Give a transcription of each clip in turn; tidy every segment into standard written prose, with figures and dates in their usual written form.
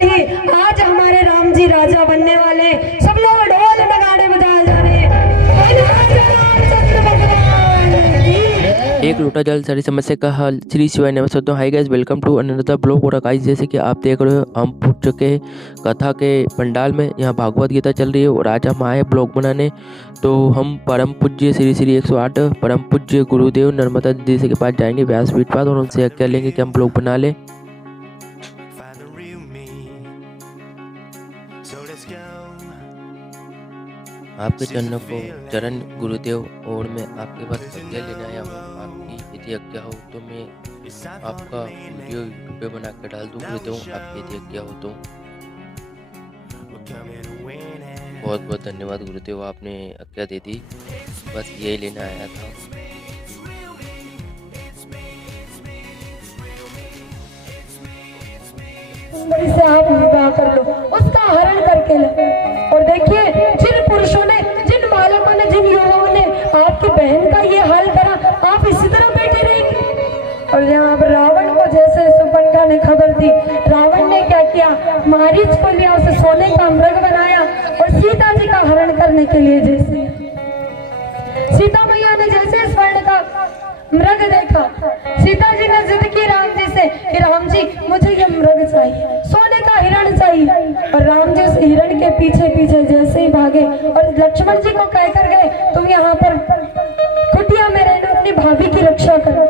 ही आज हमारे राम जी राजा बनने वाले, सब लोग ढोल नगाड़े बजा जा रहे हैं। रामचंद्र भगवान की। एक लोटा जल सारी समस्या का हल। श्री शिवाय नमस्ते। Hi guys, welcome to another blog. और गाइस जैसे कि आप देख रहे हो, हम पहुंच चुके हैं कथा के पंडाल में। यहाँ भागवत गीता चल रही है और आज हम आए ब्लॉग बनाने। तो हम परम पूज्य श्री श्री 108 परम पूज्य गुरुदेव नर्मदा दीदी के पास जाएंगे, व्यासपीठ पर, और उनसे क्या लेंगे कि हम ब्लॉग बना लें। आपके चरणों को चरण गुरुदेव, और मैं आपके पास आज्ञा लेने आया हूँ। आपकी यदि आज्ञा हो तो मैं आपका वीडियो यूट्यूब पे बना कर डाल दूँ गुरुदेव, आपकी यदि आज्ञा हो तो। बहुत बहुत धन्यवाद गुरुदेव, आपने आज्ञा दे दी। बस यही लेने आया था। से आप विवाह कर लो, उसका हरण करके लो। और देखिए, जिन पुरुषों ने, जिन बालकों ने, जिन युवाओं ने आपकी बहन का ये हाल करा, आप इसी तरह बैठे रहेंगे। और यहाँ पर रावण को जैसे सुपर्णखा ने खबर दी, रावण ने क्या किया, मारीच को लिया, उसे सोने का मृग बनाया और सीता जी का हरण करने के लिए, जैसे सीता मैया ने जैसे स्वर्ण का मृग देखा, सीता जी ने जिद की राम जी से कि राम जी मुझे ये मृग चाहिए, सोने का हिरण चाहिए। और राम जी उस हिरण के पीछे पीछे जैसे ही भागे और लक्ष्मण जी को कहकर गए, तुम यहाँ पर कुटिया में रहना, अपनी भाभी की रक्षा करो।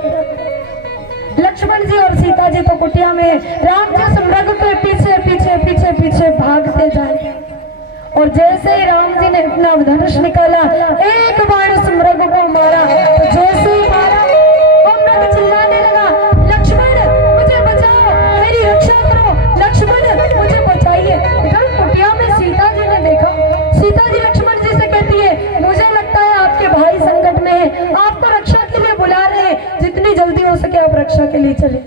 लक्ष्मण जी और सीता जी तो कुटिया में, राम जी उस मृग के पीछे पीछे पीछे पीछे भागते जाए। और जैसे ही राम जी ने अपना धनुष निकाला, एक बार उस मृग को मारा, तो जैसे ही मारा, वो मृग चिल्लाने लगा, लक्ष्मण मुझे बचाओ, मेरी रक्षा करो, लक्ष्मण मुझे बचाइए। इधर कुटिया में सीता जी ने देखा, सीता जी लक्ष्मण जी से कहती है, मुझे लगता है आपके भाई संकट में है, आपको रक्षा के लिए बुला रहे हैं, जितनी जल्दी हो सके आप रक्षा के लिए चले।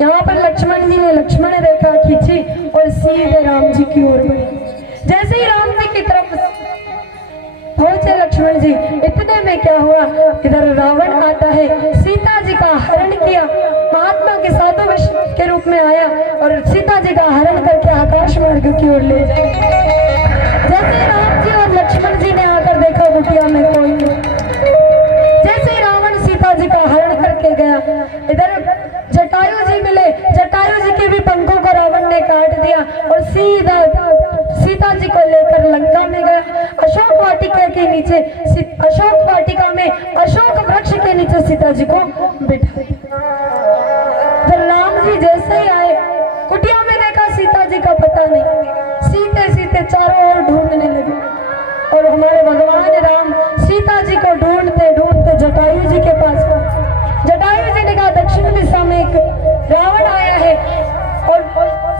यहाँ पर लक्ष्मण जी ने लक्ष्मण रेखा खींची और सीधे राम जी की ओर बढ़े। जैसे ही राम जी की तरफ पहुंचे लक्ष्मण जी, इतने में क्या हुआ, इधर रावण आता है, सीता जी का हरण किया, महात्मा के साधु वेश के रूप में आया और सीता जी का हरण करके आकाश मार्ग की ओर ले जाए। जैसे राम जी और लक्ष्मण जी ने आकर देखा कुटिया में कोई नहीं, जैसे ही रावण सीता जी का हरण करके गया, इधर जटायु जी मिले, जटायु जी के भी पंखों को रावण ने काट दिया और सीधा सीता जी को लेकर लंका में गया। अशोक वाटिका के नीचे, अशोक वाटिका में अशोक वृक्ष के नीचे सीता जी को बिठा। जब राम जी जैसे ही आए, कुटिया में देखा सीता जी का पता नहीं, सीते सीते चारों ओर ढूंढने लगे। और हमारे भगवान राम सीता जी को ढूंढते ढूंढते जटायु जी के पास पहुंचे। जटायु जी ने कहा, दक्षिण दिशा में एक रावण आया है और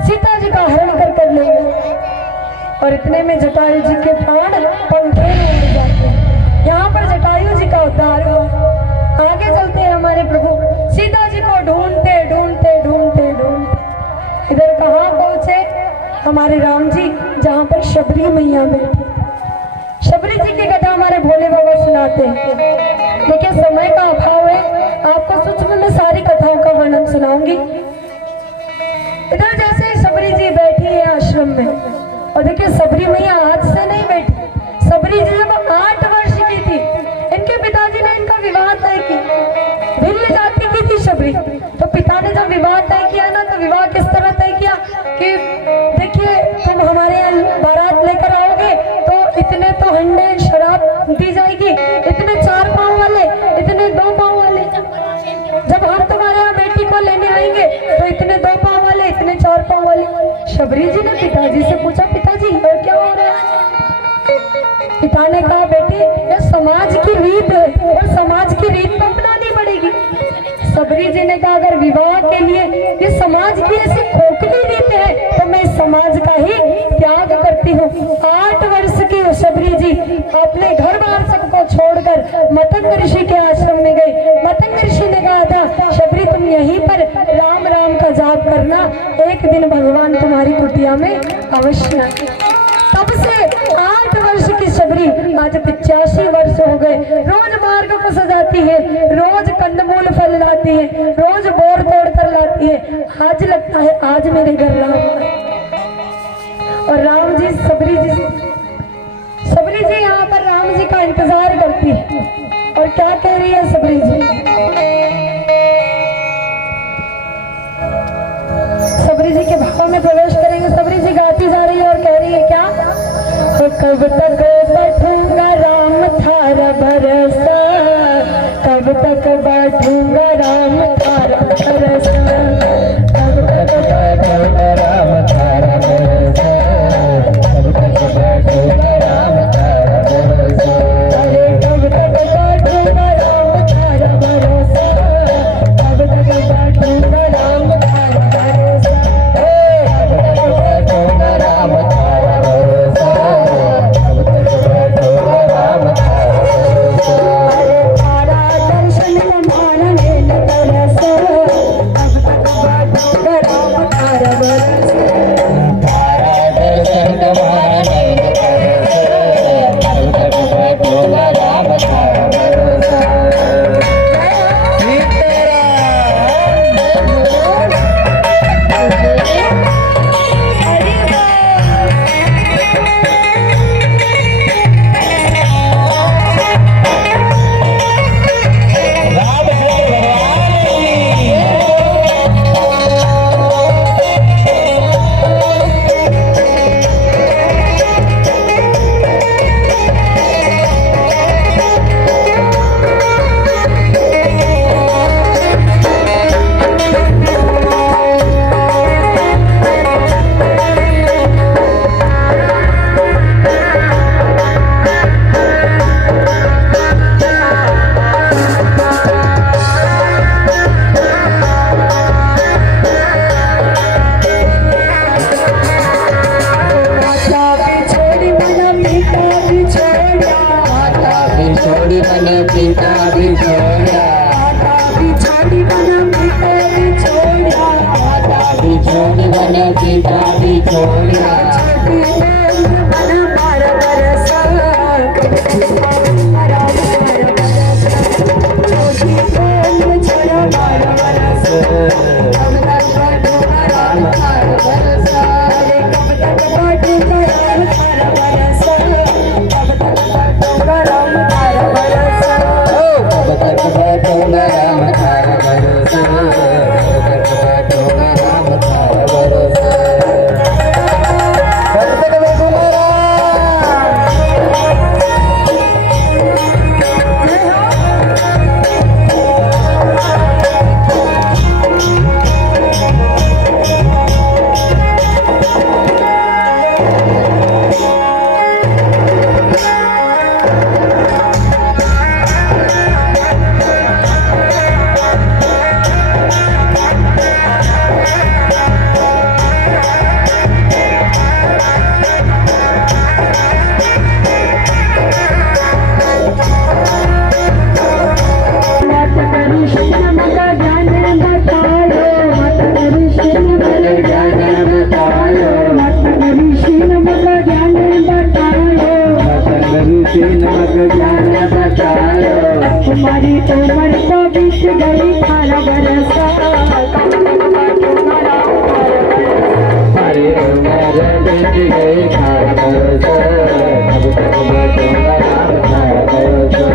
सीता जी का हरण कर ले गया। और इतने में जटायु जी के प्राण पंखे में उड़ जाते हैं। यहाँ पर जटायु जी का उद्धार हुआ। आगे चलते हैं हमारे प्रभु सीता जी को ढूंढते ढूंढते ढूंढते ढूंढते इधर कहाँ पहुंचे हमारे राम जी, जहाँ पर शबरी मैया बैठी। शबरी जी की कथा हमारे भोले बाबा सुनाते हैं, लेकिन समय का अभाव है, आपको सूक्ष्म में सारी कथाओं का वर्णन सुनाऊंगी। इधर जैसे शबरी जी बैठी है आश्रम में, और देखिए सबरी मैया आज से नहीं बैठी, सबरी जी जब 8 वर्ष की थी, इनके पिताजी ने इनका विवाह तय किया। भिल्ल जाति की थी शबरी, तो पिता ने जब विवाह तय किया ना, तो विवाह किस तरह तय किया कि देखिए तुम हमारे यहाँ बारात लेकर आओगे तो इतने तो हंडे शराब दी जाएगी, इतने 4 पाँव वाले, इतने 2 पाँव वाले। जब हम तुम्हारे यहाँ बेटी को लेने आएंगे तो इतने 2 पाँव वाले, इतने 4 पाँव वाले। शबरी जी ने पिताजी से पूछा, पिताजी और क्या हो रहा है? पिता ने कहा, बेटी ये समाज की रीत है और समाज की रीत तो अपनानी पड़ेगी। शबरी जी ने कहा, अगर विवाह के लिए ये समाज की ऐसी खोखली रीत है तो मैं इस समाज का ही त्याग करती हूँ। 8 वर्ष की शबरी जी अपने घर बार सबको छोड़कर मतंग ऋषि के आश्रम में गई। मतंग ऋषि ने कहा था, शबरी तुम यहीं पर राम राम का जाप करना, एक दिन भगवान तुम्हारी कुटिया में अवश्य आए। तब से 8 वर्ष की शबरी आज 85 वर्ष हो गए, रोज मार्ग को सजाती है, रोज कंदमूल फल लाती है, रोज बोर तोड़ कर लाती है। आज लगता है आज मेरे घर राम। और राम जी सबरी जी यहाँ पर राम जी का इंतजार करती है। और क्या कह रही है सबरी जी? सबरी जी के भाव में प्रवेश करेंगे। सबरी जी गाती जा रही है और कह रही है क्या? कब तक बैठूंगा राम थारा भरोसा, कब तक बैठूंगा राम थारा भरोसा, कब तक बैठूंगा राम थारा भरोसा, कब तक बैठूंगा राम थारा भरोसा, अरे कब तक बैठूंगा राम थारा भरोसा, कब तक बैठूंगा राम थारा भरोसा, कब तक बैठूंगा राम थारा भरोसा, कब तक बैठूंगा राम थारा भरोसा, अरे तारा दर्शन कमाना मेल तरसा, कब तक बैठूंगा राम थारा भरोसा, तारा दर्शन कमाना मेल तरसा, कब तक बैठूंगा राम थारा भरोसा। छोड़ी मैंने पिता भी छोड़ा, माता भी छोड़ी मैंने पिता भी छोड़ा, माता भी छोड़ी मैंने पिता भी छोड़ा, छोटी बहन मैंने मारा बरसा, छोटी बहन छोड़ा मारा बरसा, कब तक बैठूंगा राम थारा भरोसा, अरे कब तक बैठूंगा राम थारा भरोसा, कब तक बैठूंगा राम थारा भरोसा, कब तक बैठूंगा राम थारा भरोसा, कब तक बैठूंगा राम थारा भरोसा, कब तक बैठूंगा तुम्हारी उम्र तो बीत गई थारा बरसा, हमारी उम्र बीत गई थारा बरसा, कब तक बैठूंगा राम थारा भरोसा,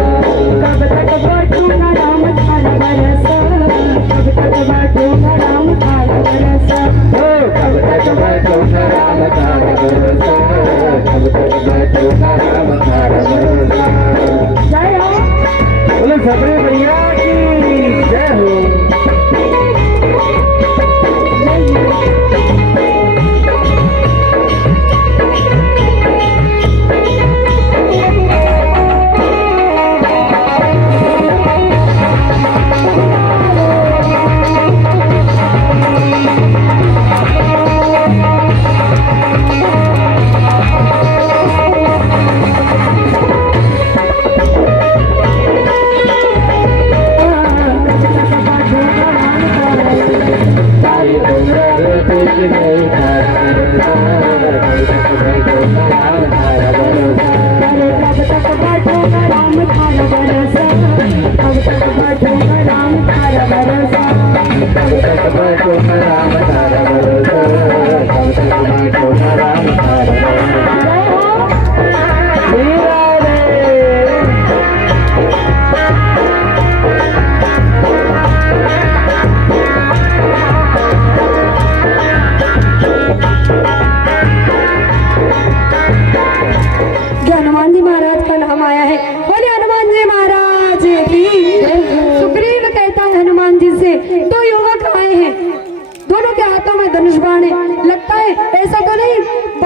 कब तक बैठूंगा राम थारा भरोसा, कब तक बैठूंगा राम थारा भरोसा, कब तक बैठूंगा राम थारा भरोसा, कब तक बैठूंगा राम थारा भरोसा। जय हो बोले सबरी भैया की जय हो।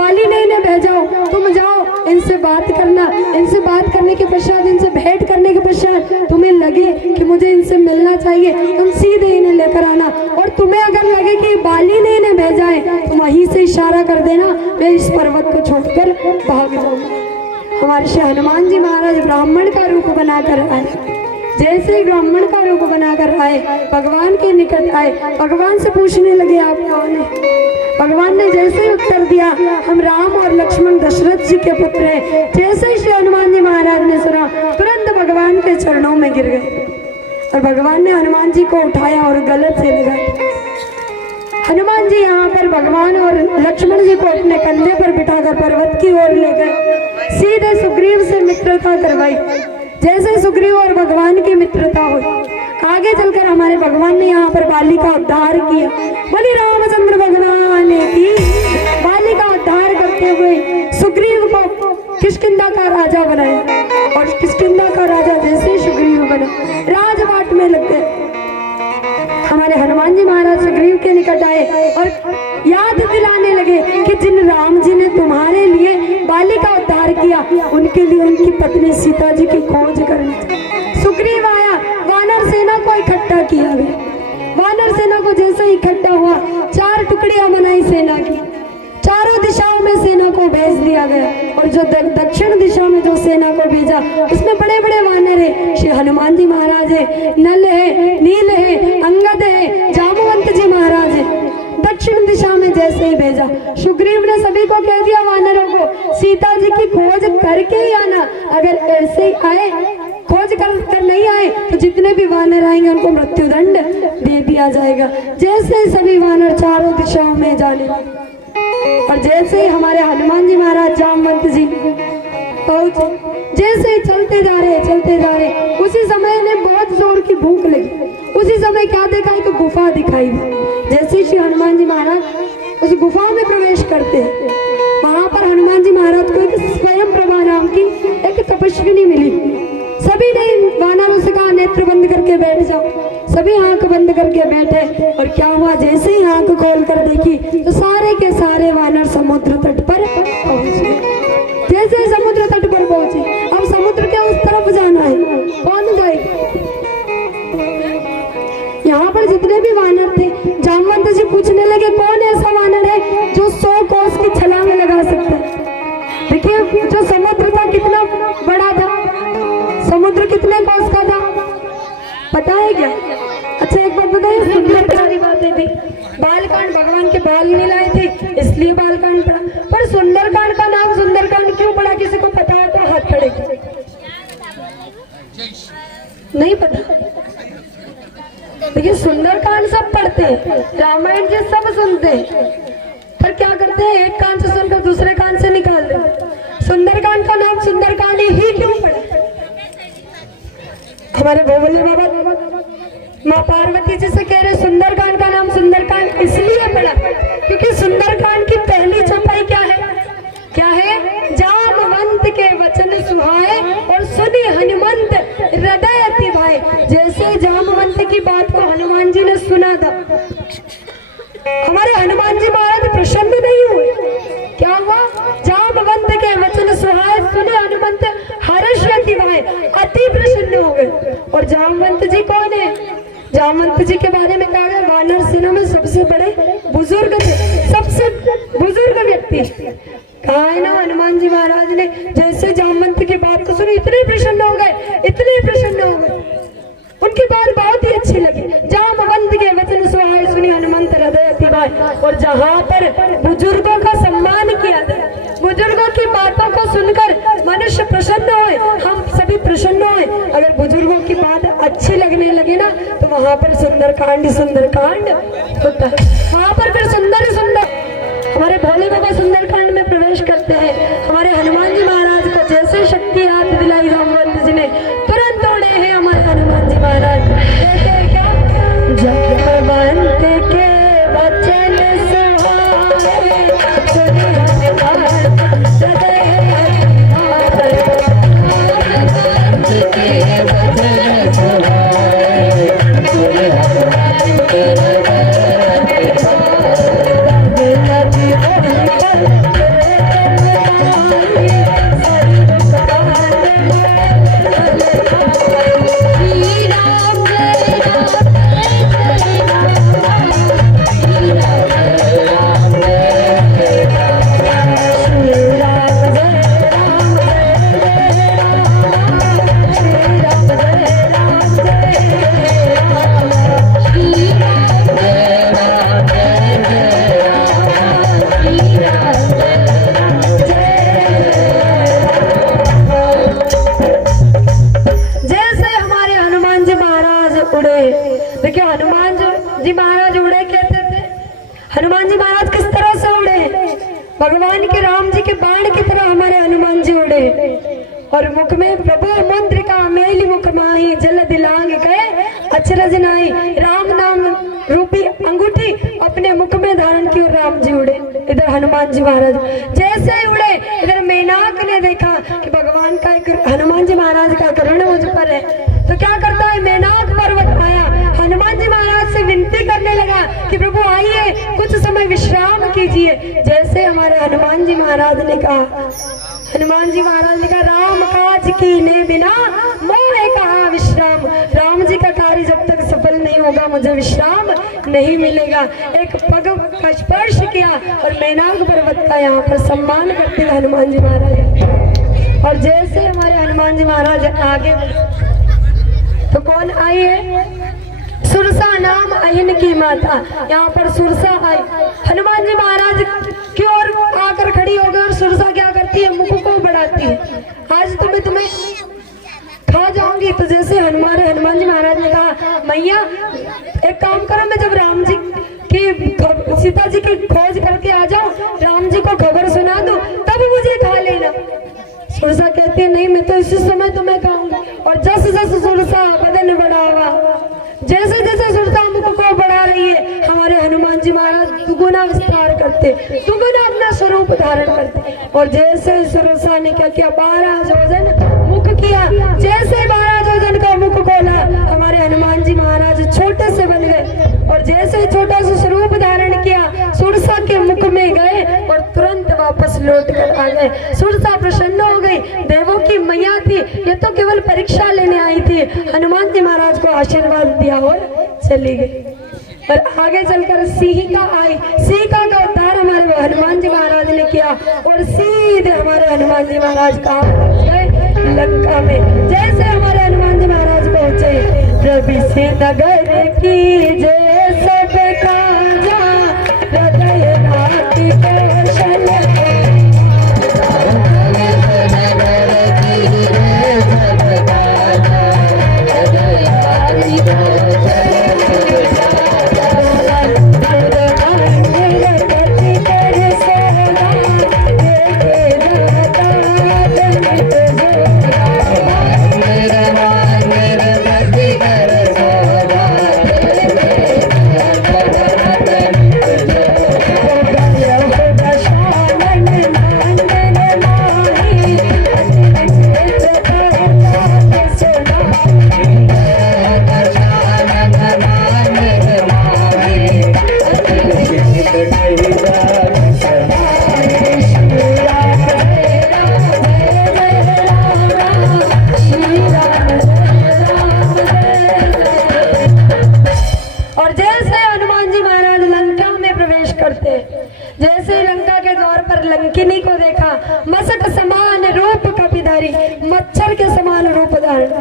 बाली ने इन्हें भेजा हो, तुम जाओ इनसे बात करना। इनसे बात करने के पश्चात, इनसे भेंट करने के पश्चात तुम्हें लगे कि मुझे इनसे मिलना चाहिए, तुम सीधे इन्हें लेकर आना। और तुम्हें अगर लगे कि बाली ने इन्हें भेजा है, तुम वहीं से इशारा कर देना, मैं इस पर्वत को छोड़कर भाग जाऊंगा। हमारे श्री हनुमान जी महाराज ब्राह्मण का रूप बनाकर आए। जैसे ही ब्राह्मण का रूप बनाकर आए, भगवान के निकट आए, भगवान से पूछने लगे आप कौन है। भगवान ने जैसे ही उत्तर दिया, हम राम और लक्ष्मण दशरथ जी के पुत्र हैं। जैसे ही श्री हनुमान जी महाराज ने सुना, तुरंत भगवान के चरणों में गिर गए और भगवान ने हनुमान जी को उठाया और गलत से लगाया। हनुमान जी यहाँ पर भगवान और लक्ष्मण जी को अपने कंधे पर बिठाकर पर्वत की ओर ले गए। सीधे सुग्रीव से मित्रता करवाई। जैसे सुग्रीव और भगवान की मित्रता हुई, आगे चलकर हमारे भगवान ने यहाँ पर बाली का उद्धार किया। बोले रामचंद्र भगवान की। बाली का उद्धार करते हुए सुग्रीव को किष्किंधा का राजा बनाया और किष्किंधा का राजा जैसे सुग्रीव बना, राजपाट में लग गए। हमारे हनुमान जी महाराज सुग्रीव के निकट आए और याद दिलाने लगे कि जिन राम जी ने तुम्हारे लिए बाली का उद्धार किया, उनके लिए उनकी पत्नी सीता जी की खोज करनी। सुग्रीव आया, वानर सेना को इकट्ठा किया गया। वानर सेना को जैसे इकट्ठा हुआ, 4 टुकड़ियां बनाई सेना की, चारों दिशाओं में सेना को भेज दिया गया। और जो दक्षिण दिशा में जो सेना को भेजा, उसमें बड़े बड़े वानर है। श्री हनुमान जी महाराज है, नल है, नील है, अंगद है, जामवंत जी महाराज है। दक्षिण दिशा में जैसे ही भेजा, सुग्रीव ने सभी को कह दिया वानरों को, सीता जी की खोज करके ही आना। अगर ऐसे ही आए, खोज कर नहीं आए, तो जितने भी वानर आएंगे उनको मृत्युदंड दे दिया जाएगा। जैसे ही सभी वानर चारों दिशाओं में जाने, और जैसे ही हमारे हनुमान जी महाराज जामवंत जी पहुंचे, जैसे ही चलते जा रहे, उसी समय ने बहुत जोर की भूख लगी। उसी समय क्या देखा, एक गुफा दिखाई दी। जैसे श्री हनुमान जी महाराज उस गुफा में प्रवेश करते हैं, वहां पर हनुमान जी महाराज को एक स्वयं प्रभा नाम की एक तपस्विनी मिली। सभी ने वानरों से कहा नेत्र बंद करके बैठ जाओ। सभी आंख बंद करके बैठे और क्या हुआ, जैसे ही आंख खोल कर देखी तो सारे के सारे वानर समुद्र तट पर पहुंच गए। जैसे समुद्र तट पर पहुंचे, अब समुद्र के उस तरफ जाना है, कौन जाएगा। यहाँ पर जितने भी वानर थे, जामवंत जी पूछने लगे कौन ऐसा वानर है जो 100 कोस की छलांग लगा सकता है। देखिए जो समुद्र था कितना बड़ा था, समुद्र कितने कोस का था पता है क्या। अच्छा एक बात बताइए, सुंदर प्यारी बातें थी। बालकांड, भगवान के बाल नहीं लाए थे इसलिए बालकांड पड़ा, पर सुंदरकांड का नाम सुंदरकांड क्यों पड़ा, किसी को पता है तो हाथ खड़े। नहीं पता। देखिए सुंदरकांड सब पढ़ते हैं, रामायण जी सब सुनते हैं, पर क्या करते हैं, एक कान से सुनकर दूसरे कान से निकाल देते। सुंदरकांड का नाम सुंदरकांड ही क्यों पड़ा। हमारे भोले बाबा माँ पार्वती जी से कह रहे सुंदरकांड का नाम सुंदरकांड इसलिए पड़ा क्योंकि सुंदरकांड की पहली चौपाई क्या है, जामवंत के वचन सुहाए और सुनी हनुमंत हृदय अति भाए। जैसे जामवंत की बात को हनुमान जी ने सुना था, हमारे हनुमान जी महाराज प्रसन्न नहीं हुए। क्या हुआ, जामवंत के वचन सुहाए सुने हनुमंत हर्ष अति भाए, अति प्रसन्न हो गए। और जामवंत जी कौन है, जामवंत जी के बारे में कहा गया वानर सेना में सबसे बड़े बुजुर्ग थे, सबसे बुजुर्ग व्यक्ति। कहा है ना हनुमान जी महाराज ने जैसे जामवंत की बात को सुनी इतने प्रसन्न हो गए, इतने प्रसन्न हो गए, उनकी बात बहुत ही अच्छी लगी। जामवंत के वचन सुहाए सुनी हनुमंत हृदय अति भाए। और जहाँ पर बुजुर्गों का सम्मान किया जाए, बुजुर्गों की बातों को सुनकर मनुष्य प्रसन्न होए, हम सभी प्रसन्न होए। अगर बुजुर्गों की बात अच्छी लगने लगे ना, तो वहाँ पर सुंदरकांड होता है, वहाँ पर फिर सुंदर हमारे भोले बाबा सुंदरकांड में प्रवेश करते हैं। हमारे हनुमान जी महाराज को जैसे शक्ति हाथ दिलाई जामवंत जी ने, तुरंत उड़े हैं हमारे हनुमान जी महाराज। कहते हैं क्या, जामवंत के वचन सुहाए सुने हनुमान भगवान के राम जी के बाण की तरह हमारे हनुमान जी उड़े और मुख में प्रभु मंत्र का मेली मुख माही जल दिलांग गए अचरज नाई। राम नाम रूपी अंगूठी अपने मुख में धारण की और राम जी उड़े। इधर हनुमान जी महाराज जैसे ही उड़े, इधर मेनाक ने देखा कि भगवान का एक हनुमान जी महाराज का करुण मुझ पर है, तो क्या करता है, मेनाक पर्वत आया, हनुमान जी महाराज से विनती करने लगा कि प्रभु आइए कुछ समय विश्राम कीजिए। जैसे हमारे हनुमान जी महाराज ने कहा, हनुमान जी महाराज ने कहा राम काज कीने बिना मोहे कहा विश्राम। राम जी का कार्य जब तक सफल नहीं होगा मुझे विश्राम नहीं मिलेगा। एक पग का स्पर्श किया और मेनाक पर्वत का यहाँ पर सम्मान करते हुए हनुमान जी महाराज। और जैसे हमारे हनुमान जी महाराज आगे तो कौन आई है, सुरसा नाम अहिन की माता। यहाँ पर सुरसा आई, हनुमान जी महाराज की ओर आकर खड़ी हो गई और सुरसा क्या करती है, मुख को बढ़ाती है, आज तो मैं तुम्हें खा जाऊंगी। तो जैसे हनुमान जी महाराज ने कहा मैया एक काम करो, मैं जब राम जी की सीता जी की खोज करके आ जाऊं, राम जी को खबर सुना दूं, तब मुझे खा लेना। सुरसा कहती है नहीं, मैं तो इसी समय तुम्हें खाऊंगी। और जस जस सुरसा बदन बढ़ावा, जैसे जैसे सुरसा मुख को बढ़ा रही है, हमारे हनुमान जी महाराज दुगुना विस्तार करते, दुगुना अपना स्वरूप धारण करते। और जैसे सुरसा ने क्या किया, 12 योजन मुख किया, जैसे 12 योजन का मुख खोला, हमारे हनुमान जी महाराज छोटे से बन गए। और जैसे छोटा सा स्वरूप धारण किया, सुरसा के मुख में गए और तुरंत वापस लौट कर आ गए। सुरसा प्रसन्न हो गई, देवों की मैया थी, ये तो केवल परीक्षा लेने आई थी। हनुमान जी महाराज को आशीर्वाद दिया और चली गई। और आगे चलकर सीहिका आई, सीहिका का उद्धार हमारे हनुमान जी महाराज ने किया और सीधे हमारे हनुमान जी महाराज कहाँ पहुंच गए, लंका में। जैसे हमारे हनुमान जी महाराज पहुंचे, रवि से नगर की जय सब काजा हृदय नाटी कौशल। जैसे लंका के द्वार पर लंकिनी को देखा, मसक समान रूप कपिधारी, मच्छर के समान रूप धारण।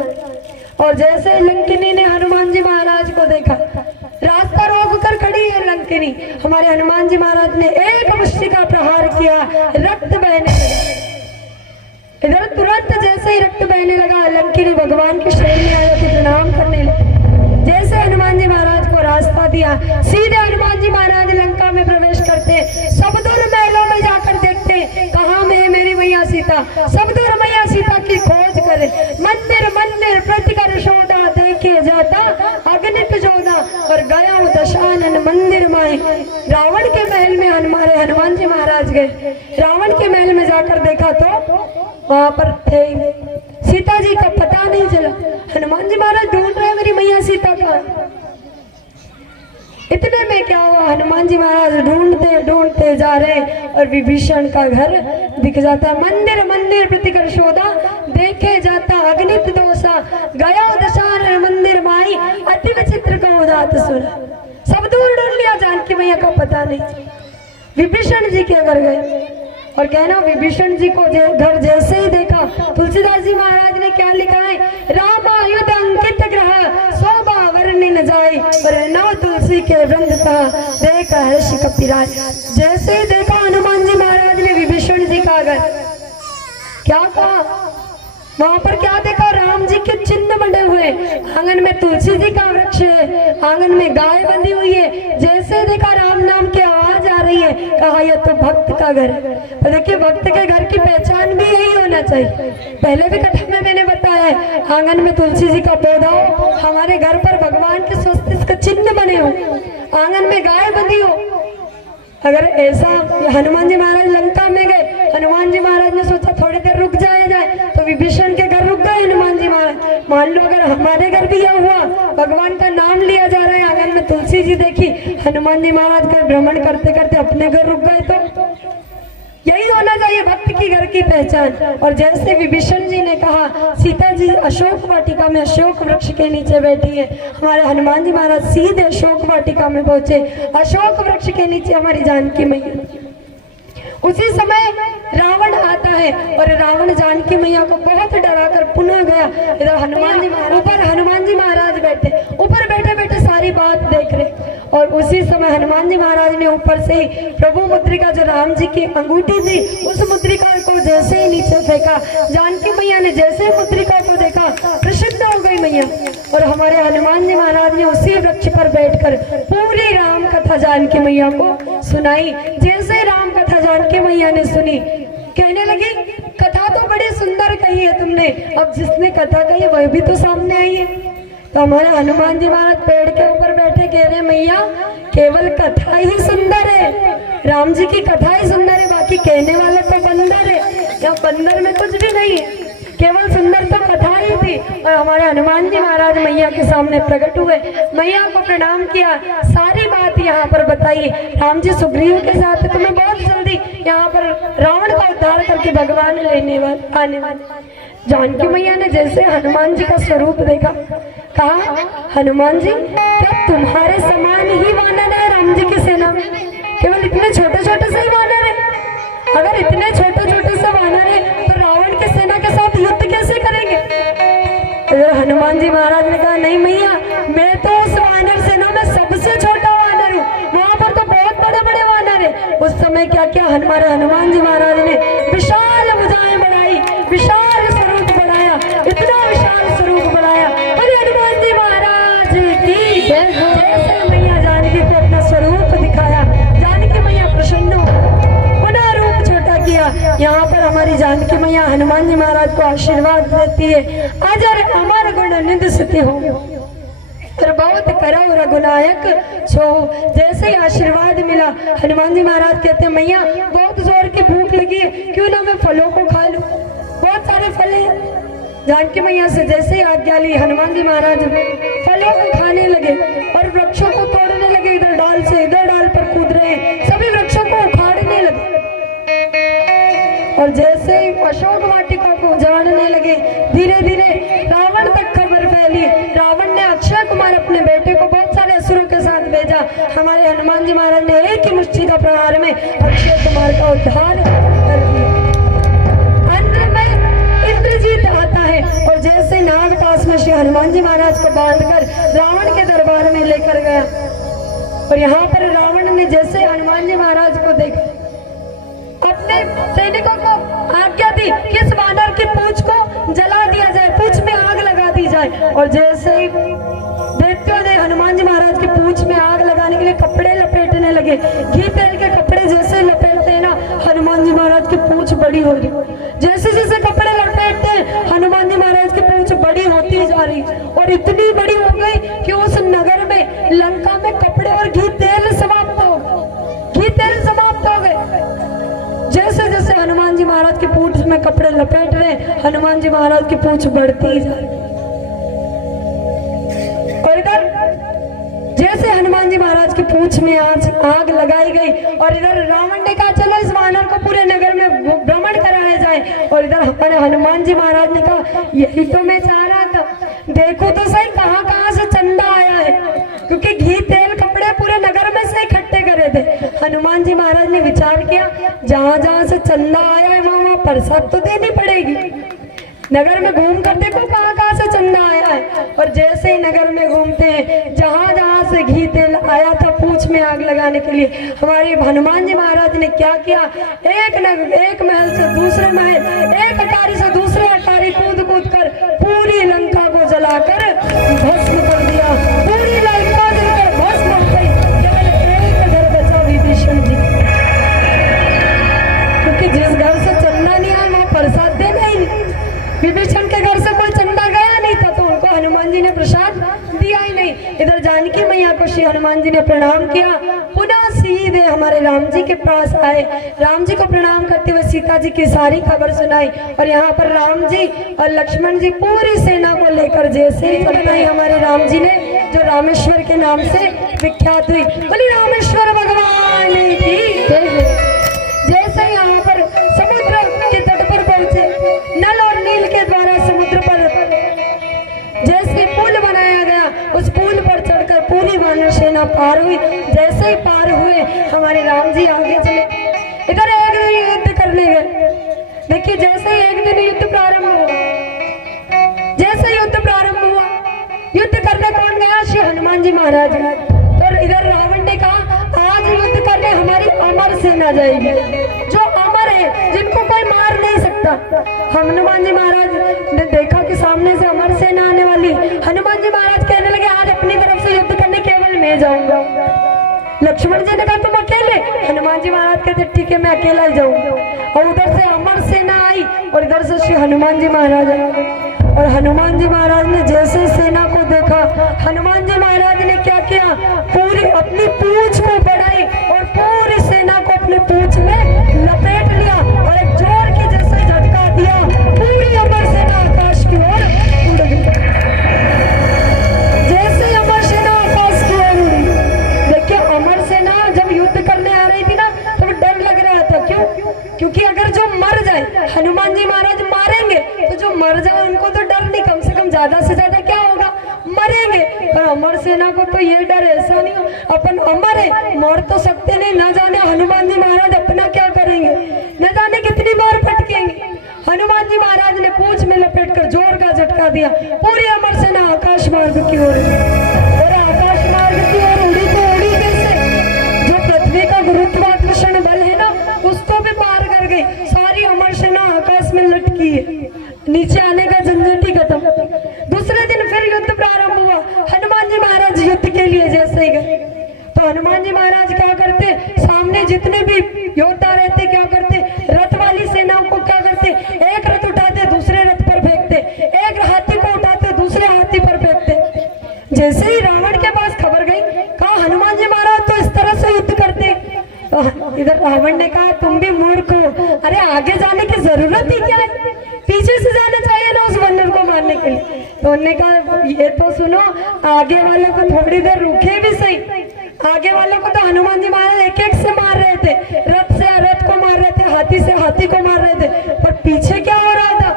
और जैसे लंकिनी ने हनुमान जी महाराज को देखा, रास्ता रोक कर खड़ी है लंकिनी, हमारे हनुमान जी महाराज ने एक मुष्टि का प्रहार किया, रक्त बहने लगा। इधर तुरंत जैसे ही रक्त बहने लगा, लंकिनी भगवान के शरीर में आया तो प्रणाम करने लगी। जैसे हनुमान जी महाराज को रास्ता दिया, सीधे हनुमान जी महाराज लंका में प्रवेश करते, सब दूर महलों में जाकर देखते कहाँ में है मेरी मैया सीता, सब दूर मैया सीता की खोज करे। मंदिर मंदिर प्रतिकर शोधा देखे जाता अगणित जोधा, और गया दशानन मंदिर माए। रावण के महल में हमारे हनुमान जी महाराज गए, रावण के महल में जाकर देखा तो वहां पर थे सीता जी का पता नहीं चला। हनुमान जी महाराज ढूंढ रहे मेरी मैया सीता का। इतने में क्या हुआ, हनुमान जी महाराज ढूंढते ढूंढते जा रहे और विभीषण का घर दिख जाता। मंदिर मंदिर प्रतिकर शोधा देखे जाता अगणित दोषा, गया दशानन मंदिर माई अति विचित्र को उदात सुना। सब दूर ढूंढ लिया, जानकी मैया का पता नहीं। विभीषण जी के घर गए और कहना विभीषण जी को घर जैसे ही देखा, तुलसीदास जी महाराज ने क्या लिखा है, रामायुध अंकित ग्रह शोभा वर्णि न जाए, पर नव तुलसी के वृंद का देखा हर्ष कपिराय। जैसे ही देखा हनुमान जी महाराज ने विभीषण जी का घर, क्या कहा, वहां पर क्या देखा, राम जी के चिन्ह बने हुए, आंगन में तुलसी जी का वृक्ष है, आंगन में गाय बंधी हुई है। जैसे देखा राम नाम की आवाज आ रही है, कहा यह तो भक्त का घर है। तो देखिए भक्त के घर की पहचान भी यही होना चाहिए। पहले भी कथा में मैंने बताया है, आंगन में तुलसी जी का पौधा हो, हमारे घर पर भगवान के स्वस्तिक का चिन्ह बने हो, आंगन में गाय बंधी हो। अगर ऐसा हनुमान जी महाराज लंका में गए, हनुमान जी महाराज ने सोचा थोड़ी देर रुक जाया जाए, तो विभीषण के घर रुक गए हनुमान जी महाराज। मान लो अगर हमारे घर भी यह हुआ, भगवान का नाम लिया जा रहा है, आंगन में तुलसी जी देखी, हनुमान जी महाराज का भ्रमण करते करते अपने घर रुक गए, तो यही होना चाहिए भक्त की घर की पहचान। और जैसे विभीषण जी ने कहा, सीता जी अशोक वाटिका में अशोक वृक्ष के नीचे बैठी है, हमारे हनुमान जी महाराज सीधे अशोक वाटिका में पहुंचे, अशोक वृक्ष के नीचे हमारी जानकी मैया। उसी समय रावण आता है और रावण जानकी मैया को बहुत डराकर पुनः गया। इधर हनुमान जी महाराज, ऊपर हनुमान जी महाराज बैठे, ऊपर बैठे बैठे सारी बात देख रहे। और उसी समय हनुमान जी महाराज ने ऊपर से ही प्रभु मुद्रिका जो राम जी की अंगूठी थी, उस मुद्रिका को जैसे ही नीचे फेंका, जानकी मैया ने जैसे ही मुद्रिका को देखा, प्रसिद्ध हो गई मैया। और हमारे हनुमान जी महाराज ने उसी वृक्ष पर बैठकर पूरी राम कथा जानकी मैया को सुनाई। जैसे राम कथा जानकी मैया ने सुनी, कहने लगी कथा तो बड़ी सुंदर कही है तुमने, अब जिसने कथा कही वह भी तो सामने आई है। तो हमारे हनुमान जी महाराज पेड़ के ऊपर बैठे कह रहे, मैया केवल कथा ही सुंदर है, राम जी की कथा ही सुंदर है, बाकी कहने वाला तो बंदर है, या बंदर में कुछ भी नहीं है, केवल सुंदर तो कथा ही थी। और हमारे हनुमान जी महाराज मैया के सामने प्रकट हुए, मैया को प्रणाम किया, सारी बात यहाँ पर बताई। राम जी सुग्रीव के साथ तुम्हें बहुत जल्दी यहाँ पर रावण का उद्धार करके भगवान लेने वाले आने वाले। जानकी मैया ने जैसे हनुमान जी का स्वरूप देखा, कहा हनुमान जी क्या तुम्हारे समान ही वानर है राम जी की सेना में? केवल इतने छोटे छोटे से ही वानर है? अगर इतने छोटे छोटे से वानर है तो रावण की सेना के साथ युद्ध कैसे करेंगे? तो हनुमान जी महाराज ने कहा, नहीं मैया, मैं तो उस वानर सेना में सबसे छोटा वानर हूँ, वहाँ पर तो बहुत बड़े बड़े वानर है। उस समय क्या क्या हमारे हनुमान जी महाराज ने विशाल भुजाएं बढ़ाई, विशाल स्वरूप बढ़ाया, इतना विशाल स्वरूप बढ़ाया। अरे हनुमान जी महाराज की जैसे मैया जानकी को अपना स्वरूप दिखाया, जानकी मैया प्रसन्न हो, पुनः रूप छोटा किया। यहाँ पर हमारी जानकी मैया हनुमान जी महाराज को आशीर्वाद देती है, अजर अमर गुण निधि स्तुति हो, बहुत करौ रघुनायक छो। जैसे ही आशीर्वाद मिला, हनुमान जी महाराज कहते हैं, मैया बहुत जोर की भूख लगी है, क्यों ना मैं फलों को खा लूं, बहुत सारे फल हैं। जानकी मैया से जैसे ही आज्ञा ली, हनुमान जी महाराज फलों को खाने लगे और वृक्षों को तोड़ने लगे, इधर डाल से इधर डाल पर कूद रहे हैं, सभी वृक्षों को उखाड़ने लगे। और जैसे ही अशोक वाटिका को उजाड़ने लगे, धीरे धीरे रावण तक खबर फैली। रावण ने अक्षय कुमार अपने बेटे को बहुत सारे असुरों के साथ भेजा। हमारे हनुमान जी महाराज ने एक ही मुट्ठी का प्रहार में अक्षय कुमार का उद्धार कर दिया। अंत में इंद्रजीत आता है और जैसे नागपाश में श्री हनुमान जी महाराज को बांधकर रावण के दरबार में लेकर गया, और यहाँ पर रावण ने जैसे हनुमान जी महाराज को देखा, अपने सैनिकों को आज्ञा दी कि इस वानर की पूंछ को जला दिया जाए, पूंछ में आग लगा दी जाए। और जैसे ही देखते हुए हनुमान जी महाराज की पूंछ में आग लगाने के लिए कपड़े लपेटने लगे, घी तेल के कपड़े जैसे लपेटते हैं ना, हनुमान जी महाराज की पूंछ बड़ी हो रही, जैसे जैसे कपड़े लपेटते हैं हनुमान जी महाराज की पूंछ बड़ी होती जा रही, और इतनी बड़ी हो गई कि उस नगर में, लंका में कपड़े और घी तेल समाप्त हो गए, घी तेल समाप्त हो गए। जैसे जैसे हनुमान जी महाराज की पूंछ में कपड़े लपेट रहे, हनुमान जी महाराज की पूंछ बढ़ती जा रही। और इधर जैसे हनुमान जी महाराज की पूंछ में आग लगाई गई, और इधर रावण ने कहा चलो इस वानर को पूरे नगर में भ्रमण कराया जाए। और इधर हमारे हनुमान जी महाराज ने कहा, यही तो मैं चाह रहा था, देखो तो सही कहाँ कहाँ से चंदा आया है, क्योंकि घी तेल कपड़े पूरे नगर में से इकट्ठे करे थे। हनुमान जी महाराज ने विचार किया, जहाँ जहाँ से चंदा आया है वहाँ वहाँ प्रसाद तो देनी पड़ेगी, नगर में घूम कर देखो कहाँ कहाँ से चंदा आया है। और जैसे ही नगर में घूमते हैं, जहाँ जहाँ से घी तेल आया था पूंछ में आग लगाने के लिए, हमारे हनुमान जी महाराज ने क्या किया, एक महल से दूसरे महल, एक अटारी से दूसरे अटारी कूद कूद कर पूरी लंका को जलाकर भस्म कर दिया, पूरी लंका जलकर भस्म हो गई, केवल एक घर बचा विभीषण जी। चंदा नहीं आया, वहाँ प्रसाद देना ही नहीं। विभीषण के घर से कोई चंदा गया नहीं था, तो उनको हनुमान जी ने प्रसाद दिया ही नहीं। इधर जानकी मैया को श्री हनुमान जी ने प्रणाम किया, पुनः सीधे हमारे राम जी के पास आए। राम जी को प्रणाम करते हुए सीता जी की सारी खबर सुनाई, और यहाँ पर राम जी और लक्ष्मण जी पूरी सेना को लेकर जैसे ही चलना ही हमारे राम जी ने, जो रामेश्वर के नाम से विख्यात हुई, बोली रामेश्वर भगवान की जय। जैसे यहाँ पर समुद्र के तट पर पहुंचे, नल और नील के द्वारा समुद्र पर जैसे पुल बनाया गया, उस पुल पर चढ़कर पूरी वानर सेना पार हुई। जैसे ही पार हुए हमारे राम जी आगे चले, इधर एक दिन युद्ध करने गए। देखिए जैसे ही एक दिन युद्ध प्रारंभ हुआ, जैसे युद्ध प्रारंभ हुआ, युद्ध करने कौन गया? श्री हनुमान जी महाराज। तो इधर रावण ने कहा आज युद्ध करने हमारी अमर सेना जाएगी, जो अमर है, जिनको कोई मार नहीं सकता। हनुमान जी महाराज ने देखा कि सामने से अमर सेना आने वाली। हनुमान जी महाराज कहने लगे आज अपनी तरफ से युद्ध करने केवल मैं जाऊंगा। लक्ष्मण जी ने कहा तुम अकेले? हनुमान जी महाराज कहते ठीक है मैं अकेला ही जाऊंगा। और उधर से अमर सेना आई और इधर से श्री हनुमान जी महाराज आए। और हनुमान जी महाराज ने जैसे सेना को देखा, हनुमान जी महाराज ने क्या किया? पूरी अपनी पूंछ को बढ़ाई और पूरी सेना को अपने पूंछ में लपेट लिया और एक जोर की जैसे झटका दिया, पूरी अमर सेना आकाश की ओर उड़ गई। जैसे अमर सेना आकाश की ओर उड़ी, देखिए अमर सेना जब युद्ध करने आ रही थी ना, तब डर लग रहा था। क्यों? क्योंकि अगर जो मर जाए, हनुमान जी महाराज मारेंगे तो जो मर जाए उनको तो डर नहीं, कम से कम ज्यादा से ज्यादा क्या होगा? मरेंगे। पर अमर सेना को तो ये डर, ऐसा नहीं अपन अमर है, मर तो सकते नहीं, न जाने हनुमान जी महाराज अपना क्या करेंगे, न जाने कितनी बार फटकेंगे। हनुमान जी महाराज ने पूंछ में लपेट कर जोर का झटका दिया, पूरी अमर सेना आकाश मार्ग की ओर, और आकाश मार्ग की ओर उड़ी तो उड़ी कैसे? जो पृथ्वी का गुरुत्वाकर्षण बल है ना, उसको भी पार कर गई। सारी अमर सेना आकाश में लटकी है, नीचे आने का झंझट ही खत्म। दूसरे दिन फिर युद्ध प्रारंभ हुआ। हनुमान जी महाराज युद्ध के लिए जैसे ही गए, तो हनुमान जी महाराज क्या करते? सामने जितने भी योद्धा रहते क्या करते? रथ वाली सेना को क्या करते? एक रथ उठाते दूसरे रथ पर फेंकते, एक हाथी को उठाते दूसरे हाथी पर फेंकते। जैसे ही रावण के पास खबर गई, कहा हनुमान जी महाराज तो इस तरह से युद्ध करते। तो इधर रावण ने कहा तुम भी मूर्ख हो, अरे आगे जाने की जरूरत ही क्या है? पीछे से जाना चाहिए ना उस वानर को मारने के लिए। तो उन्होंने कहा ये तो सुनो, आगे वाले को थोड़ी देर रुके भी सही। आगे वाले को तो हनुमान जी महाराज एक एक से मार रहे थे, रथ से रथ को मार रहे थे, हाथी से हाथी को मार रहे थे, पर पीछे क्या हो रहा था?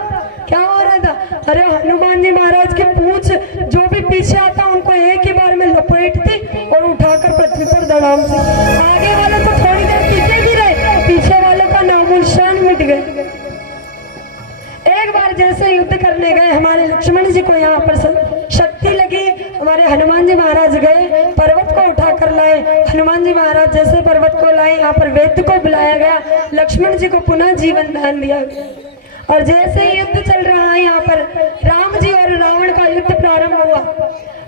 क्या हो रहा था? अरे हनुमान जी महाराज की पूंछ जो भी पीछे आता उनको एक ही बार में लपेटती और उठाकर पृथ्वी पर दड़ाम से। आगे वाले तो थोड़ी देर टिके भी रहे, पीछे वाले का नामोनिशान मिट गए। एक बार जैसे युद्ध करने गए हमारे लक्ष्मण जी को यहाँ पर शक्ति लगी, हमारे हनुमान जी महाराज गए, पर्वत को उठा कर लाए। हनुमान जी महाराज जैसे पर्वत को लाए, यहाँ पर वेद को बुलाया गया, लक्ष्मण जी को पुनः जीवन दान दिया गया। और जैसे ही युद्ध चल रहा है, यहाँ पर राम जी और रावण का युद्ध प्रारंभ हुआ।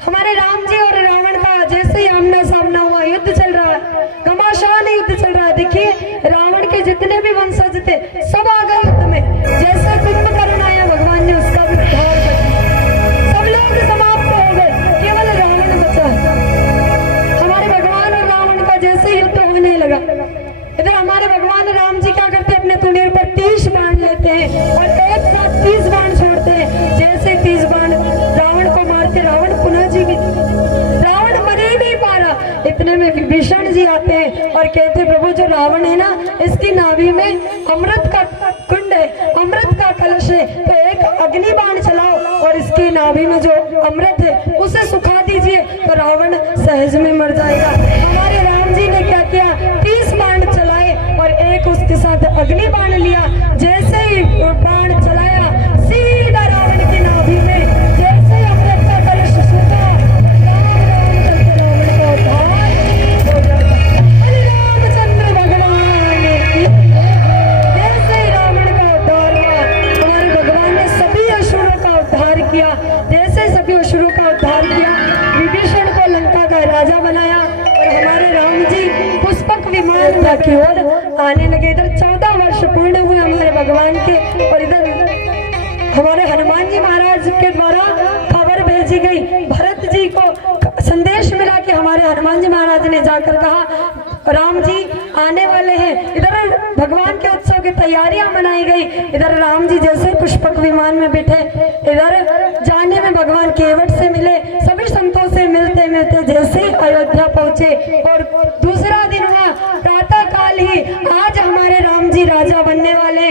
हमारे राम जी और रावण का जैसे ही आमना सामना हुआ, युद्ध चल रहा है, घमासान युद्ध चल रहा है। देखिए रावण के जितने भी वंशज थे सब आ गए युद्ध में। जैसे कुंभकर्ण आया, भगवान ने उसका भी उद्धार कर दिया, सब लोग समाप्त हो गए, केवल रावण बचा। हमारे भगवान और रावण का जैसे युद्ध होने लगा, इधर हमारे भगवान राम जी क्या करते? अपने तुनेर पर 30 बाण लेते हैं और एक साथ 30 बाण छोड़ते हैं। जैसे 30 बाण रावण को मारते, रावण पुनः जीवित, रावण मर ही नहीं पा रहा। इतने में विभीषण जी आते हैं और कहते प्रभु जो रावण है ना, इसकी नाभि में अमृत का कुंड है, अमृत का कलश है, तो एक अग्नि बाण चलाओ और इसकी नाभि में जो अमृत है उसे सुखा दीजिए, तो रावण सहज में मर जाएगा। हमारे राम जी ने क्या किया? 30 बाण चलाए और एक उसके साथ अग्नि बाण लिया। जैसे ही बाण चलाया, सीधा रावण की नाभि में जैसे ही अमृत का कलश सूखा, रामचंद्र भगवान की जैसे ही रावण का उद्धार हुआ, हमारे भगवान ने सभी असुरों का उद्धार किया। जैसे सभी असुरों का उद्धार किया, विभीषण को लंका का राजा बनाया और हमारे राम जी पुष्पक विमान की ओर आने लगे। इधर 14 वर्ष पूर्ण हुए हमारे भगवान के। और इधर हमारे हनुमान जी महाराज के द्वारा खबर भेजी गई, भरत जी को संदेश मिला कि हमारे हनुमान जी महाराज ने जाकर कहा राम जी आने वाले हैं। इधर भगवान के उत्सव की तैयारियां मनाई गई। इधर राम जी जैसे पुष्पक विमान में बैठे, इधर जाने में भगवान केवट से मिले, सभी संतों से मिलते मिलते जैसे अयोध्या पहुंचे। और दूसरा दिन हुआ प्रातः काल ही, आज हमारे राम जी राजा बनने वाले।